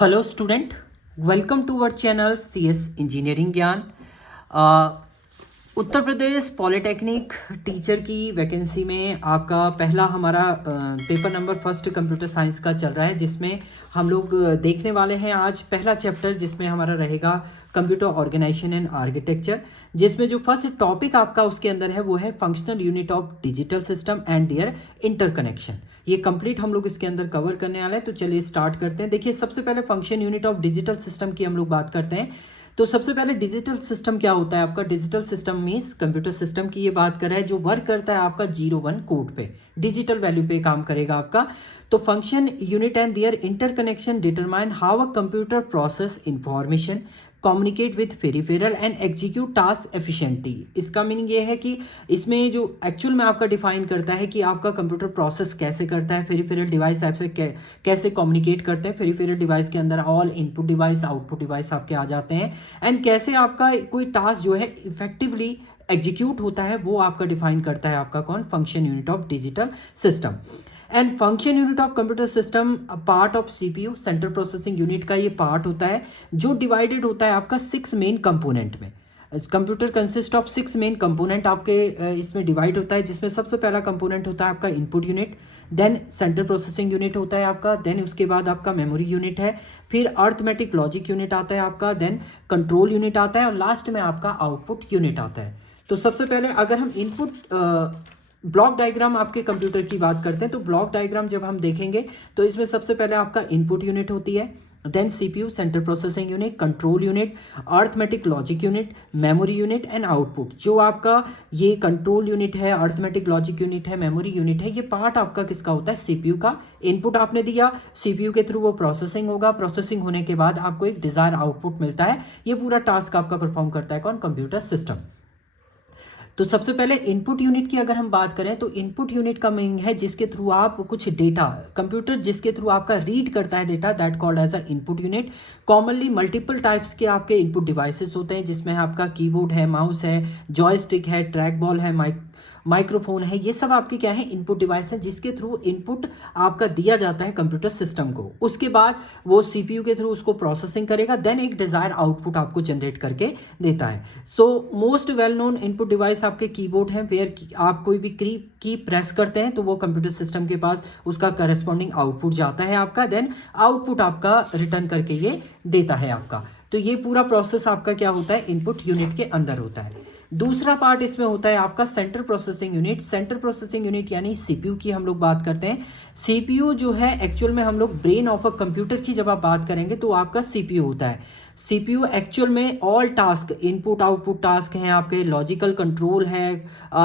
Hello student, welcome to our channel CS engineering Gyan. Uttar Pradesh polytechnic teacher की vacancy में आपका पहला हमारा paper number first computer science का चल रहा है, जिसमें हम लोग देखने वाले हैं आज पहला चैप्टर, जिसमें हमारा रहेगा कंप्यूटर ऑर्गेनाइजेशन एंड आर्किटेक्चर, जिसमें जो फर्स्ट टॉपिक आपका उसके अंदर है वो है functional unit of digital system and there interconnection. ये कंप्लीट हम लोग इसके अंदर कवर करने वाले हैं। तो चलिए स्टार्ट करते हैं। देखिए, सबसे पहले function unit of digital system की हम लोग बात करते हैं। तो सबसे पहले डिजिटल सिस्टम क्या होता है आपका? Digital system means computer system की ये बात कर रहा है जो वर्क करता है आपका 0-1 कोड पे, डिजिटल वैल्यू पे काम करेगा आपका। तो function unit and there interconnection determine how a computer process information, communicate with peripheral and execute task efficiently. इसका मीनिंग ये है कि इसमें जो एक्चुअल में आपका डिफाइन करता है कि आपका कंप्यूटर प्रोसेस कैसे करता है, पेरिफेरल डिवाइस आपसे कैसे कम्युनिकेट करते हैं। पेरिफेरल डिवाइस के अंदर all input device, output device आपके आ जाते हैं, एंड कैसे आपका कोई टास्क जो है इफेक्टिवली एग्जीक्यूट होता है, वो आपका डिफाइन करता है आपका कौन? Function unit of digital system. And function unit of computer system part of CPU, central processing unit का ये पार्ट होता है, जो डिवाइडेड होता है आपका 6 मेन कंपोनेंट में। Computer consist of 6 main component आपके इसमें डिवाइड होता है, जिसमें सबसे पहला कंपोनेंट होता है आपका input unit, then central processing unit होता है आपका, देन उसके बाद आपका मेमोरी यूनिट है, फिर अर्थमेटिक लॉजिक यूनिट आता है आपका, देन कंट्रोल यूनिट आता है, और लास्ट में आपका आउटपुट यूनिट आता है। तो सबसे पहले अगर हम इनपुट ब्लॉक डायग्राम आपके कंप्यूटर की बात करते हैं, तो ब्लॉक डायग्राम जब हम देखेंगे तो इसमें सबसे पहले आपका इनपुट यूनिट होती है, then CPU, central processing unit, control unit, arithmetic logic unit, memory unit and output. जो आपका ये कंट्रोल यूनिट है, अर्थमेटिक लॉजिक यूनिट है, मेमोरी यूनिट है, ये पार्ट आपका किसका होता है? सीपीयू का। इनपुट आपने दिया, सीपीयू के थ्रू वो प्रोसेसिंग होगा, प्रोसेसिंग होने के बाद आपको एक डिजायर आउटपुट मिलता है। ये पूरा टास्क आपका परफॉर्म करता है कौन? Computer system. तो सबसे पहले इनपुट यूनिट की अगर हम बात करें, तो इनपुट यूनिट का मीनिंग है जिसके थ्रू आप कुछ डेटा, कंप्यूटर जिसके थ्रू आपका रीड करता है data, that called as a input unit. Commonly multiple types के आपके इनपुट डिवाइसेस होते हैं, जिसमें आपका कीबोर्ड है, माउस है, जॉयस्टिक है, ट्रैक बॉल है, माइक्रोफोन है, ये सब आपके क्या है? इनपुट डिवाइस है, जिसके थ्रू इनपुट आपका दिया जाता है कंप्यूटर सिस्टम को। उसके बाद वो सीपीयू के थ्रू उसको प्रोसेसिंग करेगा, देन एक डिजायर आउटपुट आपको जनरेट करके देता है। So most well known input device आपके कीबोर्ड हैं, वेयर आप कोई भी की प्रेस करते हैं तो वो कंप्यूटर सिस्टम के पास उसका करस्पॉन्डिंग आउटपुट जाता है आपका, देन आउटपुट आपका रिटर्न करके ये देता है आपका। तो ये पूरा प्रोसेस आपका क्या होता है? इनपुट यूनिट के अंदर होता है। दूसरा पार्ट इसमें होता है आपका central processing unit. Central processing unit यानी सीपीयू की हम लोग बात करते हैं। सीपीयू जो है एक्चुअल में हम लोग ब्रेन ऑफ अ कंप्यूटर की जब आप बात करेंगे तो आपका सीपीयू होता है। सीपीयू एक्चुअल में all task, input output task हैं आपके, लॉजिकल कंट्रोल है,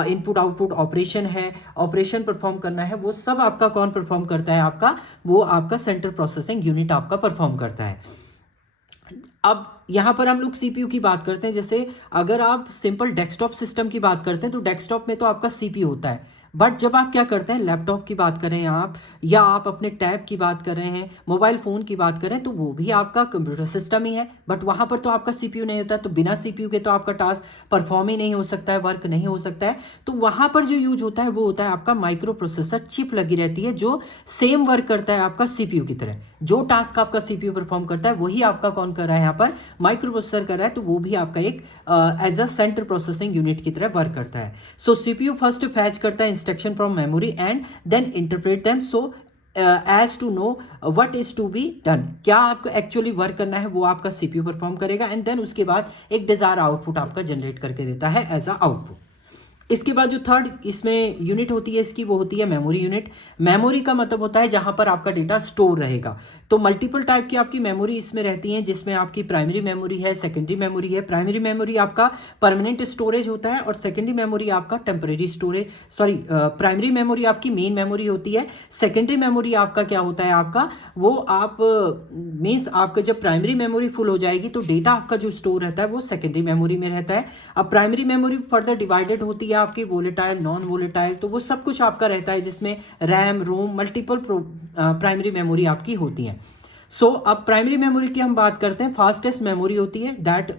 इनपुट आउटपुट ऑपरेशन है, ऑपरेशन परफॉर्म करना है, वो सब आपका कौन परफॉर्म करता है? आपका वो आपका सेंट्रल प्रोसेसिंग यूनिट आपका परफॉर्म करता है। अब यहां पर हम लोग सीपीयू की बात करते हैं। जैसे अगर आप सिंपल डेस्कटॉप सिस्टम की बात करते हैं तो डेस्कटॉप में तो आपका सीपीयू होता है, बट जब आप क्या करते हैं, लैपटॉप की बात करें आप, या आप अपने टैब की बात कर रहे हैं, मोबाइल फोन की बात करें, तो वो भी आपका कंप्यूटर सिस्टम ही है, बट वहां पर तो आपका सीपीयू नहीं होता। तो बिना सीपीयू के तो आपका टास्क परफॉर्म ही नहीं हो सकता है, वर्क नहीं हो सकता है। तो वहां पर जो यूज होता है वो होता है आपका माइक्रो प्रोसेसर, चिप लगी रहती है जो सेम वर्क करता है आपका सीपीयू की तरह। जो टास्क आपका सीपीयू परफॉर्म करता है वही आपका कौन कर रहा है? यहाँ पर माइक्रो प्रोसेसर कर रहा है। तो वो भी आपका एक as a central processing unit की तरह वर्क करता है। सो सीपीयू फर्स्ट फैच करता है instruction from memory and then interpret them so as to know what is to be done. क्या आपको एक्चुअली वर्क करना है वो आपका सीपीयू परफॉर्म करेगा, एंड देन उसके बाद एक डिजायर आउटपुट आपका जनरेट करके देता है एज अ आउटपुट। इसके बाद जो थर्ड इसमें यूनिट होती है इसकी, वो होती है मेमोरी यूनिट। मेमोरी का मतलब होता है जहां पर आपका डेटा स्टोर रहेगा। तो मल्टीपल टाइप की आपकी मेमोरी इसमें रहती हैं, जिसमें आपकी प्राइमरी मेमोरी है, सेकेंडरी मेमोरी है। प्राइमरी मेमोरी आपका परमानेंट स्टोरेज होता है, और सेकेंडरी मेमोरी आपका temporary storage, sorry primary memory आपकी मेन मेमोरी होती है। सेकेंडरी मेमोरी आपका क्या होता है? आपका वो आप मीन्स आपका जब प्राइमरी मेमोरी फुल हो जाएगी तो डेटा आपका जो स्टोर रहता है वो सेकेंडरी मेमोरी में रहता है। अब प्राइमरी मेमोरी फर्दर डिवाइडेड होती है आपकी वोलेटाइल, नॉन वोलेटाइल, तो वो सब कुछ आपका रहता है, जिसमें रैम, रोम, मल्टीपल प्राइमरी मेमोरी आपकी होती है। सो अब प्राइमरी मेमोरी की हम बात करते हैं। फास्टेस्ट मेमोरी होती है दैट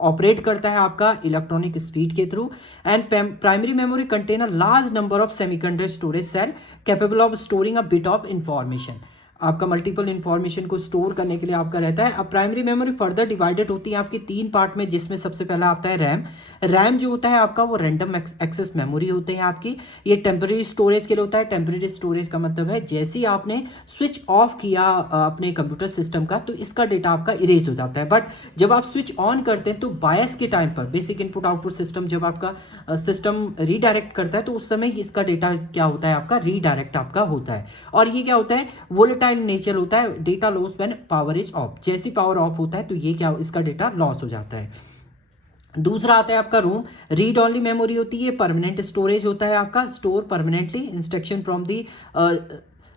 ऑपरेट करता है आपका इलेक्ट्रॉनिक स्पीड के थ्रू, and primary memory contain a large number of semiconductor storage cell capable of storing a bit of information. आपका मल्टीपल इंफॉर्मेशन को स्टोर करने के लिए आपका रहता है। अब प्राइमरी मेमोरी फर्दर डिवाइडेड होती है आपकी 3 पार्ट में, जिसमें सबसे पहला आता है रैम। रैम जो होता है आपका वो रैंडम एक्सेस मेमोरी होते हैं आपकी। ये टेम्परेरी स्टोरेज के लिए होता है। टेम्परेरी स्टोरेज का मतलब है जैसे ही आपने स्विच ऑफ किया अपने कंप्यूटर सिस्टम का, तो इसका डेटा आपका इरेज हो जाता है। बट जब आप स्विच ऑन करते हैं तो बायस के टाइम पर, बेसिक इनपुट आउटपुट सिस्टम जब आपका सिस्टम रीडायरेक्ट करता है, तो उस समय इसका डेटा क्या होता है आपका रीडायरेक्ट आपका होता है। और ये क्या होता है, वोलेटाइल नेचर होता है। Data loss when power is of, जैसी पावर ऑफ होता है तो ये क्या, इसका डेटा लॉस हो जाता है। दूसरा आता है आपका रोम। रीड ऑनली मेमोरी होती है, परमानेंट स्टोरेज होता है आपका, store permanently instruction from the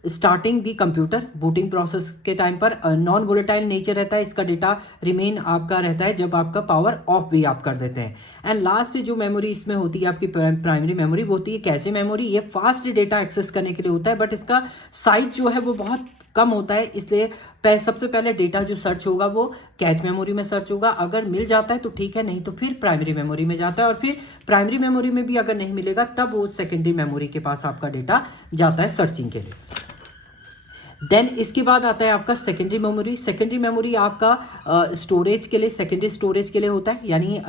starting the computer, booting process के टाइम पर। नॉन वोलेटाइल नेचर रहता है, इसका डेटा रिमेन आपका रहता है जब आपका पावर ऑफ भी आप कर देते हैं। एंड लास्ट जो मेमोरी इसमें होती है आपकी प्राइमरी मेमोरी, वो होती है कैशे मेमोरी। ये फास्ट डेटा एक्सेस करने के लिए होता है, बट इसका साइज जो है वो बहुत कम होता है, इसलिए सबसे पहले डेटा जो सर्च होगा वो कैच मेमोरी में सर्च होगा। अगर मिल जाता है तो ठीक है, नहीं तो फिर प्राइमरी मेमोरी में जाता है, और फिर प्राइमरी मेमोरी में भी अगर नहीं मिलेगा तब वो सेकेंडरी मेमोरी के पास आपका डेटा जाता है सर्चिंग के लिए। देन इसके बाद आता है आपका सेकेंडरी मेमोरी। सेकेंडरी मेमोरी आपका स्टोरेज के लिए, सेकेंडरी स्टोरेज के लिए होता है, यानी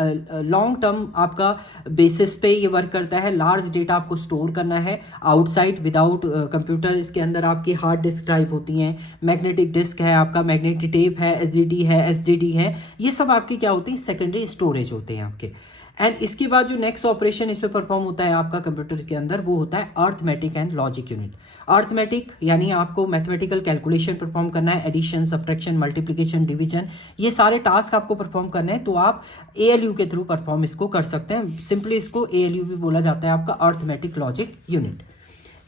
लॉन्ग टर्म आपका बेसिस पे ये वर्क करता है। लार्ज डेटा आपको स्टोर करना है आउटसाइड विदाउट कंप्यूटर। इसके अंदर आपकी हार्ड डिस्क ड्राइव होती हैं, मैग्नेटिक डिस्क है आपका, मैग्नेटिक टेप है, एसडीडी है, एसडीडी है, ये सब आपकी क्या होती है, सेकेंडरी स्टोरेज होते हैं आपके। एंड इसके बाद जो नेक्स्ट ऑपरेशन इस पे परफॉर्म होता है आपका कंप्यूटर के अंदर, वो होता है arithmetic and logic unit. Arithmetic यानी आपको मैथमेटिकल कैलकुलेशन परफॉर्म करना है, एडिशन, सब्ट्रैक्शन, मल्टीप्लिकेशन, डिवीजन, ये सारे टास्क आपको परफॉर्म करने हैं, तो आप एएलयू के थ्रू परफॉर्म इसको कर सकते हैं। सिंपली इसको एएलयू भी बोला जाता है आपका, अर्थमेटिक लॉजिक यूनिट।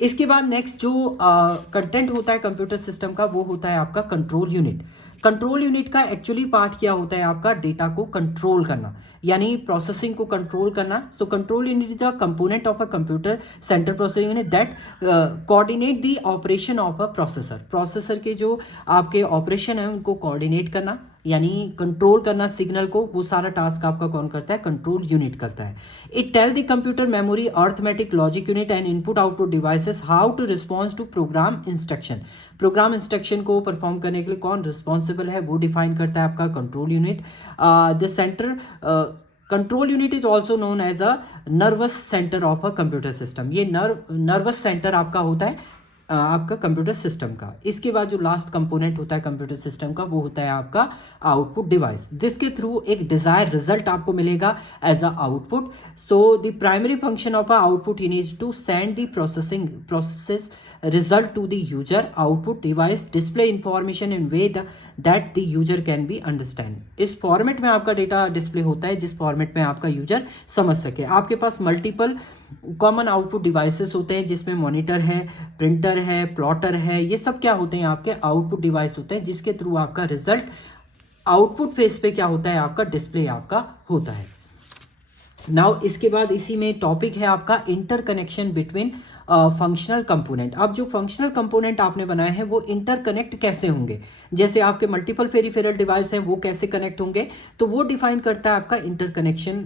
इसके बाद नेक्स्ट जो कंटेंट होता है कंप्यूटर सिस्टम का, वो होता है आपका कंट्रोल यूनिट। कंट्रोल यूनिट का एक्चुअली पार्ट क्या होता है आपका, डेटा को कंट्रोल करना, यानी प्रोसेसिंग को कंट्रोल करना। So control unit is a component of a computer central processing unit that coordinate the operation of a processor. Processor के जो आपके ऑपरेशन है उनको कोऑर्डिनेट करना, यानी कंट्रोल करना सिग्नल को, वो सारा टास्क आपका कौन करता है, कंट्रोल यूनिट करता है। It tell the computer memory, arithmetic logic unit and input output devices how to response to program instruction. Program instruction को परफॉर्म करने के लिए कौन रिस्पॉन्सिबल है, वो डिफाइन करता है आपका control unit. The centre control unit is also known as a nervous centre of a computer system. ये नर्वस सेंटर आपका होता है आपका कंप्यूटर सिस्टम का। इसके बाद जो लास्ट कंपोनेंट होता है कंप्यूटर सिस्टम का, वो होता है आपका आउटपुट डिवाइस, जिसके थ्रू एक डिजायर रिजल्ट आपको मिलेगा as a output. So the primary function of a output unit to send the process result to the user. Output device display information in way that the user can be understand. इस format में आपका data display होता है जिस format में आपका user समझ सके। आपके पास मल्टीपल कॉमन आउटपुट डिवाइसेस होते हैं, जिसमें मॉनिटर है, प्रिंटर है, प्लॉटर है, ये सब क्या होते हैं आपके आउटपुट डिवाइस होते हैं, जिसके थ्रू आपका रिजल्ट आउटपुट फेस पे क्या होता है आपका डिस्प्ले आपका होता है। नाउ इसके बाद इसी में टॉपिक है आपका इंटरकनेक्शन बिटवीन फंक्शनल कंपोनेंट। अब जो फंक्शनल कंपोनेंट आपने बनाए हैं वो इंटरकनेक्ट कैसे होंगे, जैसे आपके मल्टीपल पेरिफेरल डिवाइस हैं वो कैसे कनेक्ट होंगे, तो वो डिफाइन करता है आपका इंटरकनेक्शन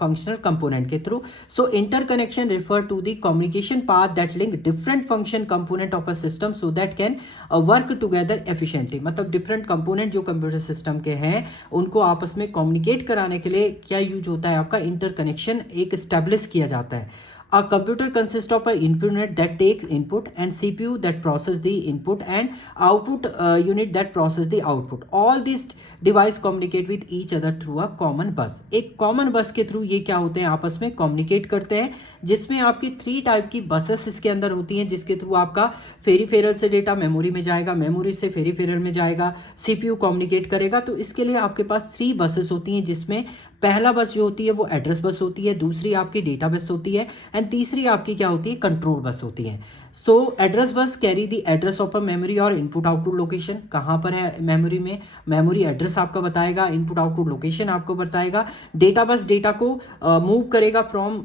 फंक्शनल कंपोनेंट के through. So interconnection refer to the communication path that link different function component of a system so that can work together efficiently. मतलब डिफरेंट कंपोनेंट जो कंप्यूटर सिस्टम के हैं उनको आपस में कम्युनिकेट कराने के लिए क्या यूज होता है आपका, इंटरकनेक्शन एक स्टैब्लिश किया जाता है। A computer consists of an input unit that takes input and CPU that process the input and output unit that process the output. All these device communicate with each other through a common bus. एक common bus के through ये क्या होते हैं आपस में communicate करते हैं, जिसमें आपकी 3 टाइप की बसेस इसके अंदर होती हैं, जिसके थ्रू आपका फेरिफेरल से डेटा मेमोरी में जाएगा, मेमोरी से फेरिफेरल में जाएगा, CPU कम्युनिकेट करेगा। तो इसके लिए आपके पास 3 बसेस होती हैं, जिसमें पहला बस जो होती है वो एड्रेस बस होती है, दूसरी आपकी डेटा बस होती है, एंड तीसरी आपकी क्या होती है, कंट्रोल बस होती है। So address bus carry the address of a memory और इनपुट आउटपुट लोकेशन, कहाँ पर है मेमोरी में, मेमोरी एड्रेस आपका बताएगा, इनपुट आउटपुट लोकेशन आपको बताएगा। डेटा बस डेटा को मूव करेगा फ्रॉम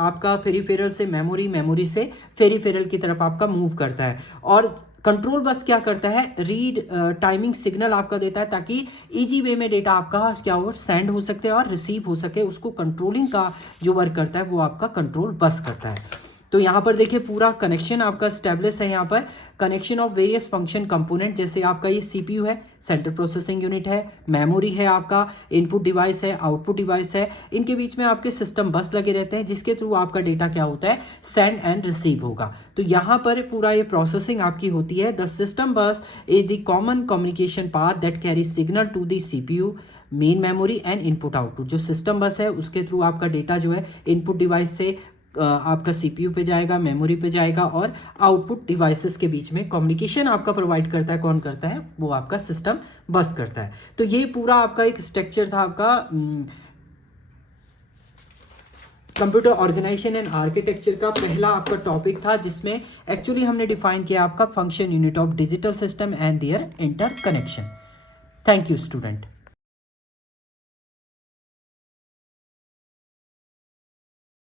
आपका फेरिफेरल से मेमोरी, मेमोरी से फेरिफेरल की तरफ आपका मूव करता है। और कंट्रोल बस क्या करता है, रीड टाइमिंग सिग्नल आपका देता है, ताकि इजी वे में डेटा आपका क्या हो, सेंड हो सकते हैं और रिसीव हो सके। उसको कंट्रोलिंग का जो वर्क करता है वो आपका कंट्रोल बस करता है। तो यहाँ पर देखिए पूरा कनेक्शन आपका स्टेब्लिश है। यहाँ पर connection of various function component, जैसे आपका ये सीपीयू है, सेंट्रल प्रोसेसिंग यूनिट है, मेमोरी है, आपका इनपुट डिवाइस है, आउटपुट डिवाइस है, इनके बीच में आपके सिस्टम बस लगे रहते हैं जिसके थ्रू आपका डेटा क्या होता है, सेंड एंड रिसीव होगा। तो यहाँ पर पूरा ये प्रोसेसिंग आपकी होती है। The system bus is the common communication path that carry signal to the CPU, main memory and input output. जो सिस्टम बस है उसके थ्रू आपका डेटा जो है इनपुट डिवाइस से आपका सीपीयू पे जाएगा, मेमोरी पे जाएगा, और आउटपुट डिवाइसेस के बीच में कम्युनिकेशन आपका प्रोवाइड करता है। कौन करता है? वो आपका सिस्टम बस करता है। तो ये पूरा आपका एक स्ट्रक्चर था आपका कंप्यूटर ऑर्गेनाइजेशन एंड आर्किटेक्चर का पहला आपका टॉपिक था, जिसमें एक्चुअली हमने डिफाइन किया आपका function unit of digital system and there interconnection. Thank you student.